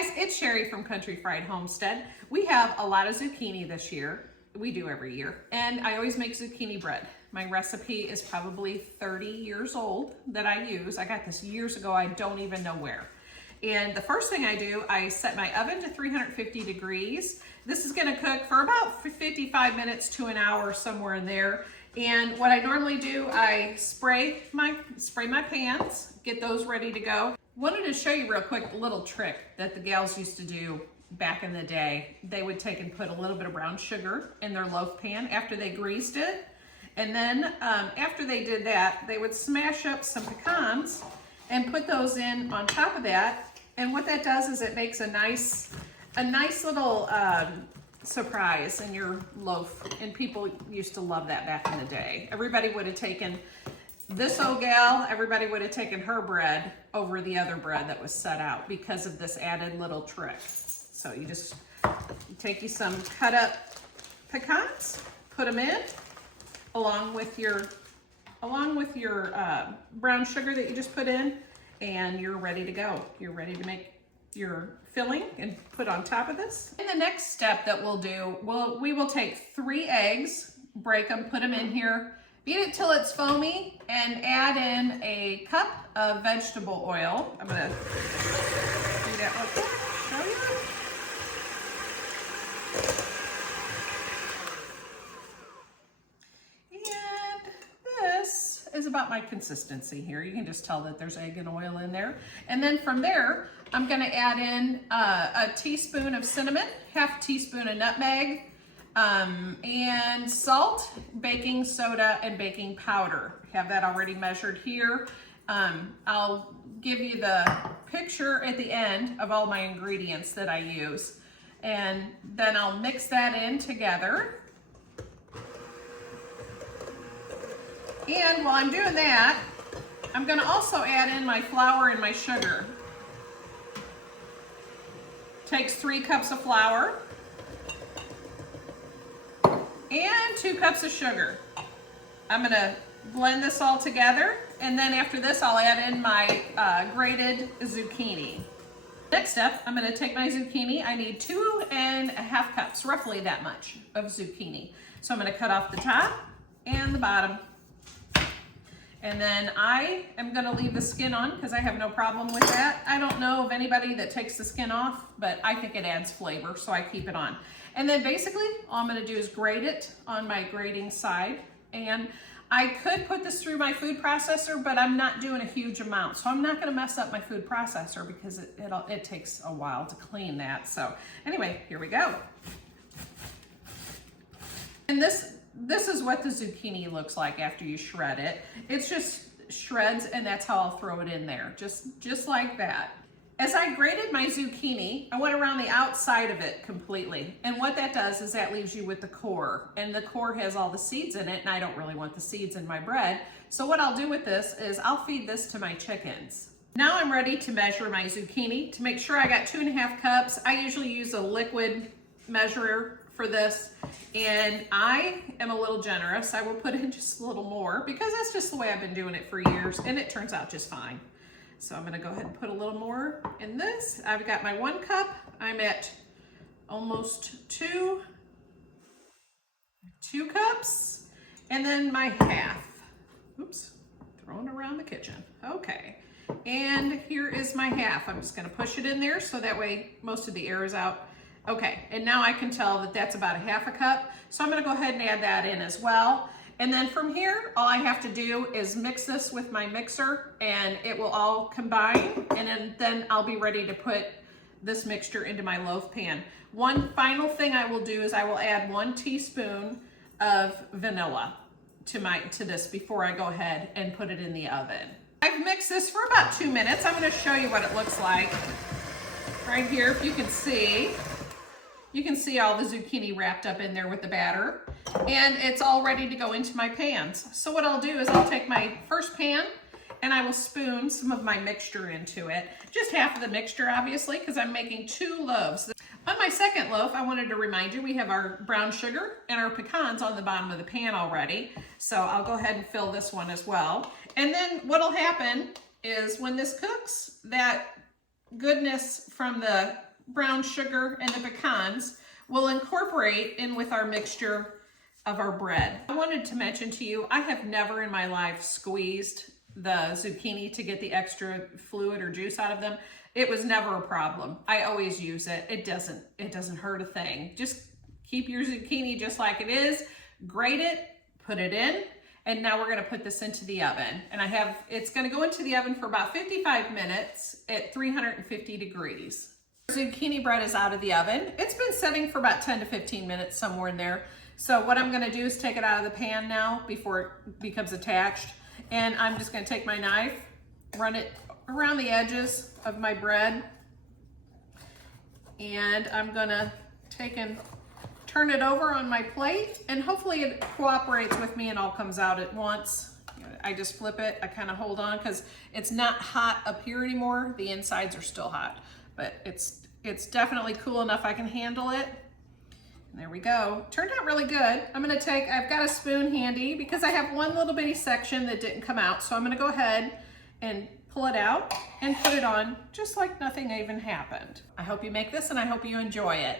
guys, it's Sherry from Country Fried Homestead. We have a lot of zucchini this year. We do every year. And I always make zucchini bread. My recipe is probably 30 years old that I use. I got this years ago, I don't even know where. And the first thing I do, I set my oven to 350 degrees. This is gonna cook for about 55 minutes to an hour, somewhere in there. And what I normally do, I spray my pans, get those ready to go. Wanted to show you real quick a little trick that the gals used to do back in the day. They would take and put a little bit of brown sugar in their loaf pan after they greased it. And then after they did that, they would smash up some pecans and put those in on top of that. And what that does is it makes a nice little surprise in your loaf. And people used to love that back in the day. Everybody would have taken this old gal, everybody would have taken her bread over the other bread that was set out because of this added little trick. So you just take you some cut up pecans, put them in along with your brown sugar that you just put in, and you're ready to go. You're ready to make your filling and put on top of this. And the next step that we'll do, we will take 3 eggs, break them, put them in here, beat it till it's foamy, and add in a cup of vegetable oil. I'm gonna do that real quick, show you. And this is about my consistency here. You can just tell that there's egg and oil in there. And then from there, I'm gonna add in a teaspoon of cinnamon, half a teaspoon of nutmeg, and salt, baking soda, and baking powder. Have that already measured here. I'll give you the picture at the end of all my ingredients that I use. And then I'll mix that in together. And while I'm doing that, I'm gonna also add in my flour and my sugar. Takes 3 cups of flour and 2 cups of sugar. I'm gonna blend this all together, and then after this I'll add in my grated zucchini. Next step, I'm gonna take my zucchini. I need 2½ cups, roughly that much of zucchini. So I'm gonna cut off the top and the bottom. And then I am gonna leave the skin on because I have no problem with that. I don't know of anybody that takes the skin off, but I think it adds flavor, so I keep it on. And then basically, all I'm gonna do is grate it on my grating side. And I could put this through my food processor, but I'm not doing a huge amount. So I'm not gonna mess up my food processor because it takes a while to clean that. So anyway, here we go. And this is what the zucchini looks like after you shred it. It's just shreds, and that's how I'll throw it in there, just like that. As I grated my zucchini, I went around the outside of it completely. And what that does is that leaves you with the core. And the core has all the seeds in it, and I don't really want the seeds in my bread. So what I'll do with this is I'll feed this to my chickens. Now I'm ready to measure my zucchini. To make sure I got 2½ cups, I usually use a liquid measurer for this, and I am a little generous. I will put in just a little more because that's just the way I've been doing it for years, and it turns out just fine. So I'm gonna go ahead and put a little more in this. I've got my 1 cup. I'm at almost 2 cups, and then my half. Oops, throwing around the kitchen. Okay, and here is my half. I'm just gonna push it in there so that way most of the air is out. Okay, and now I can tell that that's about a cup. So I'm gonna go ahead and add that in as well. And then from here, all I have to do is mix this with my mixer, and it will all combine, and then I'll be ready to put this mixture into my loaf pan. One final thing I will do is I will add 1 teaspoon of vanilla to this before I go ahead and put it in the oven. I've mixed this for about 2 minutes. I'm gonna show you what it looks like. Right here, if you can see. You can see all the zucchini wrapped up in there with the batter, and it's all ready to go into my pans. So what I'll do is I'll take my first pan and I will spoon some of my mixture into it. Just half of the mixture, obviously, because I'm making 2 loaves. On my second loaf, I wanted to remind you we have our brown sugar and our pecans on the bottom of the pan already. So I'll go ahead and fill this one as well. And then what'll happen is when this cooks, that goodness from the brown sugar and the pecans, we'll incorporate in with our mixture of our bread. I wanted to mention to you, I have never in my life squeezed the zucchini to get the extra fluid or juice out of them. It was never a problem. I always use it. It doesn't hurt a thing. Just keep your zucchini just like it is, grate it, put it in, and now we're gonna put this into the oven. And it's gonna go into the oven for about 55 minutes at 350 degrees. Zucchini bread is out of the oven. It's been setting for about 10 to 15 minutes, somewhere in there. So what I'm gonna do is take it out of the pan now before it becomes attached. And I'm just gonna take my knife, run it around the edges of my bread. And I'm gonna take and turn it over on my plate, and hopefully it cooperates with me and all comes out at once. I just flip it, I kind of hold on because it's not hot up here anymore. The insides are still hot, but it's definitely cool enough I can handle it. And there we go. Turned out really good. I've got a spoon handy because I have one little bitty section that didn't come out. So I'm gonna go ahead and pull it out and put it on just like nothing even happened. I hope you make this and I hope you enjoy it.